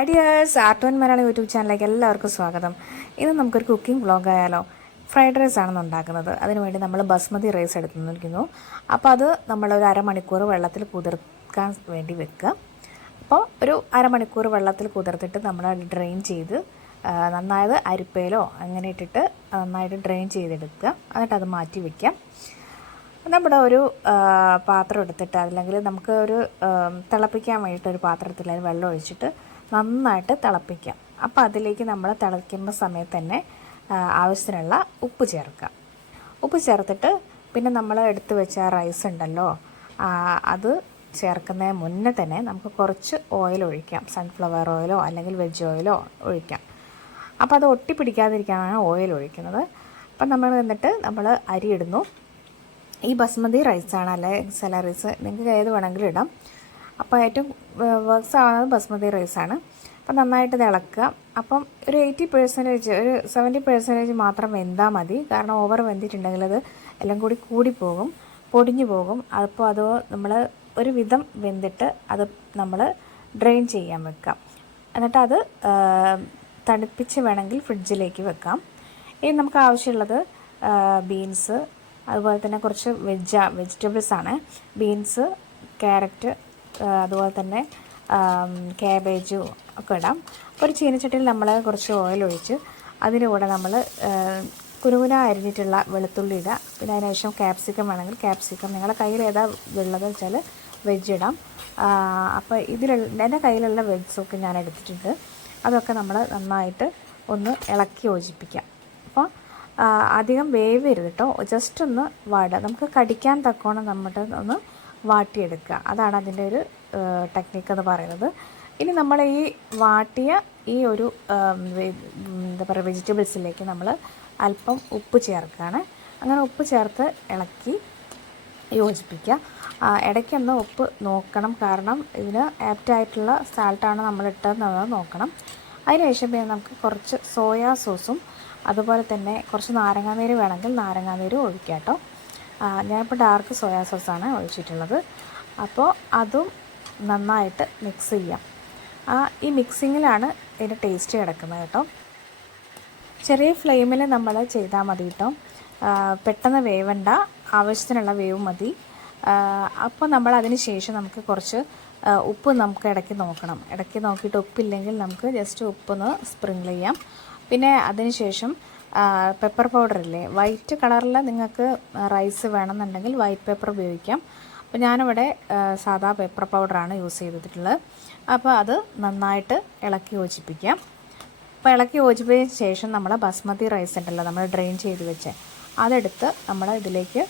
Ideas art one Malayalam YouTube ചാനലിലേക്ക് എല്ലാവർക്കും സ്വാഗതം. ഇന്ന് നമുക്കൊരു കുക്കിംഗ് വ്ളോഗ് ആയാലോ ഫ്രൈഡ് റൈസ് ആണ് ഉണ്ടാക്കുന്നത്. അതിനുവേണ്ടി നമ്മൾ ബസ്മതി റൈസ് എടുത്തിരിക്കുന്നു അപ്പോൾ അത് നമ്മൾ ഒരു അരമണിക്കൂർ വെള്ളത്തിൽ കുതിർക്കാൻ വേണ്ടി വെക്കുക. അപ്പോൾ ഒരു അരമണിക്കൂർ വെള്ളത്തിൽ കുതിർത്തിട്ട് നമ്മൾ ഡ്രെയിൻ ചെയ്ത് നന്നായത് അരിപ്പയിലോ അങ്ങനെ ഇട്ടിട്ട് നന്നായിട്ട് ഡ്രെയിൻ ചെയ്തെടുക്കുക. എന്നിട്ട് അത് മാറ്റി വയ്ക്കാം നമ്മുടെ ഒരു പാത്രം എടുത്തിട്ട് അല്ലെങ്കിൽ നമുക്ക് ഒരു തിളപ്പിക്കാൻ വേണ്ടിയിട്ട് ഒരു പാത്രത്തിൽ വെള്ളം ഒഴിച്ചിട്ട് നന്നായിട്ട് തിളപ്പിക്കാം. അപ്പോൾ അതിലേക്ക് നമ്മൾ തിളയ്ക്കുന്ന സമയത്ത് തന്നെ ആവശ്യത്തിനുള്ള ഉപ്പ് ചേർക്കാം ഉപ്പ് ചേർത്തിട്ട് പിന്നെ നമ്മൾ എടുത്തു വെച്ച റൈസ് ഉണ്ടല്ലോ അത് ചേർക്കുന്നതിന് മുന്നേ തന്നെ നമുക്ക് കുറച്ച് ഓയിൽ ഒഴിക്കാം. സൺഫ്ലവർ ഓയിലോ അല്ലെങ്കിൽ വെജ് ഓയിലോ ഒഴിക്കാം. അപ്പോൾ അത് ഒട്ടി പിടിക്കാതിരിക്കാനാണ് ഓയിൽ ഒഴിക്കുന്നത്. അപ്പം നമ്മൾ എന്നിട്ട് നമ്മൾ അരി ഇടുന്നു. ഈ ബസ്മതി റൈസാണ് അല്ലെ സെല റൈസ് നിങ്ങൾക്ക് ഏത് വേണമെങ്കിലും ഇടാം. അപ്പോൾ ഏറ്റവും വർക്ക്സ് ആവുന്നത് ബസ്മതി റൈസാണ് അപ്പം നന്നായിട്ട് തിളക്കുക അപ്പം ഒരു എയ്റ്റി പെർസെന്റേജ് ഒരു സെവന്റി പെർസെന്റേജ് മാത്രം വെന്താൽ മതി. കാരണം ഓവർ വെന്തിട്ടുണ്ടെങ്കിൽ അത് എല്ലാം കൂടി കൂടിപ്പോകും പൊടിഞ്ഞു പോകും. അപ്പോൾ അത് നമ്മൾ ഒരു വിധം വെന്തിട്ട് അത് നമ്മൾ ഡ്രെയിൻ ചെയ്യാൻ വെക്കാം. എന്നിട്ട് അത് തണുപ്പിച്ച് വേണമെങ്കിൽ ഫ്രിഡ്ജിലേക്ക് വെക്കാം. ഇനി നമുക്ക് ആവശ്യമുള്ളത് ബീൻസ് അതുപോലെ തന്നെ കുറച്ച് വെജ് വെജിറ്റബിൾസ് ആണ്. ബീൻസ് ക്യാരറ്റ് അതുപോലെ തന്നെ ക്യാബേജ് ഒക്കെ ഇടാം. ഒരു ചീനച്ചട്ടിയിൽ നമ്മൾ കുറച്ച് ഓയിൽ ഒഴിച്ച് അതിന്റെ കൂടെ നമ്മൾ കുനുകുന അരിഞ്ഞിട്ടുള്ള വെളുത്തുള്ളി ഇടുക പിന്നെ അതിനുശേഷം ക്യാപ്സിക്കം വേണമെങ്കിൽ ക്യാപ്സിക്കം നിങ്ങളുടെ കയ്യിൽ ഏതാ ഉള്ളത് വെച്ചാൽ വെജ് ഇടാം. അപ്പോൾ ഇതിലുള്ള എന്റെ കയ്യിലുള്ള വെജ്സൊക്കെ ഞാൻ എടുത്തിട്ടുണ്ട്. അതൊക്കെ നമ്മൾ നന്നായിട്ട് ഒന്ന് ഇളക്കി യോജിപ്പിക്കാം. അപ്പോൾ അധികം വേവ് വരുത് കേട്ടോ ജസ്റ്റ് ഒന്ന് വാടുക നമുക്ക് കടിക്കാൻ തക്കോണം നമ്മുടെ ഒന്ന് വാട്ടിയെടുക്കുക. അതാണ് അതിന്റെ ഒരു ടെക്നിക്ക് എന്ന് പറയുന്നത്. ഇനി നമ്മൾ ഈ വാട്ടിയ ഈ ഒരു എന്താ പറയുക വെജിറ്റബിൾസിലേക്ക് നമ്മൾ അല്പം ഉപ്പ് ചേർക്കുകയാണ്. അങ്ങനെ ഉപ്പ് ചേർത്ത് ഇളക്കി യോജിപ്പിക്കുക. ഇടയ്ക്കൊന്ന് ഉപ്പ് നോക്കണം. കാരണം ഇതിന് ആപ്റ്റായിട്ടുള്ള സാൾട്ടാണ് നമ്മൾ ഇട്ടതെന്നുള്ളത് നോക്കണം. അതിനുശേഷം പിന്നെ നമുക്ക് കുറച്ച് സോയാ സോസും അതുപോലെ തന്നെ കുറച്ച് നാരങ്ങാനീര് വേണമെങ്കിൽ നാരങ്ങാനീരും ഒഴിക്കാം കേട്ടോ. ഞാനിപ്പോൾ ഡാർക്ക് സോയാ സോസാണ് ഒഴിച്ചിട്ടുള്ളത്. അപ്പോൾ അതും നന്നായിട്ട് മിക്സ് ചെയ്യാം. ഈ മിക്സിങ്ങിലാണ് ഇതിന്റെ ടേസ്റ്റ് കിടക്കുന്നത് കേട്ടോ. ചെറിയ ഫ്ലെയിമിൽ നമ്മൾ ചെയ്താൽ മതി കേട്ടോ. പെട്ടെന്ന് വേവണ്ട. ആവശ്യത്തിനുള്ള വേവ് മതി. അപ്പോൾ നമ്മൾ അതിന് ശേഷം നമുക്ക് കുറച്ച് ഉപ്പ് നമുക്ക് ഇടയ്ക്ക് നോക്കണം. ഇടയ്ക്ക് നോക്കിയിട്ട് ഉപ്പില്ലെങ്കിൽ നമുക്ക് ജസ്റ്റ് ഉപ്പൊന്ന് സ്പ്രിങ്കിൾ ചെയ്യാം. പിന്നെ അതിന് ശേഷം പെപ്പർ പൗഡർ ഇല്ലേ? വൈറ്റ് കളറിൽ നിങ്ങൾക്ക് റൈസ് വേണമെന്നുണ്ടെങ്കിൽ വൈറ്റ് പേപ്പർ ഉപയോഗിക്കാം. അപ്പോൾ ഞാനിവിടെ സാധാ പേപ്പർ പൗഡറാണ് യൂസ് ചെയ്തിട്ടുള്ളത്. അപ്പോൾ അത് നന്നായിട്ട് ഇളക്കി യോജിപ്പിക്കാം. അപ്പോൾ ഇളക്കി യോജിപ്പിച്ച ശേഷം നമ്മൾ ബസ്മതി റൈസ് ഉണ്ടല്ലോ നമ്മൾ ഡ്രെയിൻ ചെയ്ത് വെച്ച് അതെടുത്ത് നമ്മൾ ഇതിലേക്ക്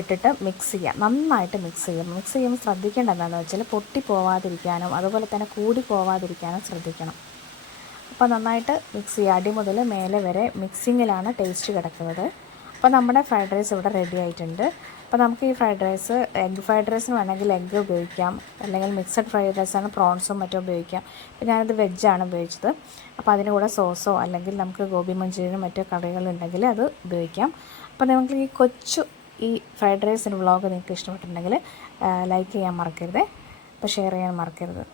ഇട്ടിട്ട് മിക്സ് ചെയ്യാം. നന്നായിട്ട് മിക്സ് ചെയ്യാം. മിക്സ് ചെയ്യുമ്പോൾ ശ്രദ്ധിക്കേണ്ട എന്താണെന്ന് വെച്ചാൽ പൊട്ടി പോവാതിരിക്കാനും അതുപോലെ തന്നെ കൂടി പോവാതിരിക്കാനും ശ്രദ്ധിക്കണം. അപ്പോൾ നന്നായിട്ട് മിക്സ് ചെയ്യുക. അടി മുതൽ മേലെ വരെ മിക്സിങ്ങിലാണ് ടേസ്റ്റ് കിടക്കുന്നത്. അപ്പോൾ നമ്മുടെ ഫ്രൈഡ് റൈസ് ഇവിടെ റെഡി ആയിട്ടുണ്ട്. അപ്പോൾ നമുക്ക് ഈ ഫ്രൈഡ് റൈസ് എഗ് ഫ്രൈഡ് റൈസിന് വേണമെങ്കിൽ എഗ്ഗ് ഉപയോഗിക്കാം. അല്ലെങ്കിൽ മിക്സഡ് ഫ്രൈഡ് റൈസാണ് പ്രോൺസും മറ്റും ഉപയോഗിക്കാം. അപ്പോൾ ഞാനത് വെജാണ് ഉപയോഗിച്ചത്. അപ്പോൾ അതിന് കൂടെ സോസോ അല്ലെങ്കിൽ നമുക്ക് ഗോബി മഞ്ചൂരിയനും മറ്റു കറികളുണ്ടെങ്കിൽ അത് ഉപയോഗിക്കാം. അപ്പോൾ നമുക്ക് ഈ കൊച്ചു ഈ ഫ്രൈഡ് റൈസിന്റെ വ്ളോഗ് നിങ്ങൾക്ക് ഇഷ്ടപ്പെട്ടിട്ടുണ്ടെങ്കിൽ ലൈക്ക് ചെയ്യാൻ മറക്കരുത്. അപ്പോൾ ഷെയർ ചെയ്യാൻ മറക്കരുത്.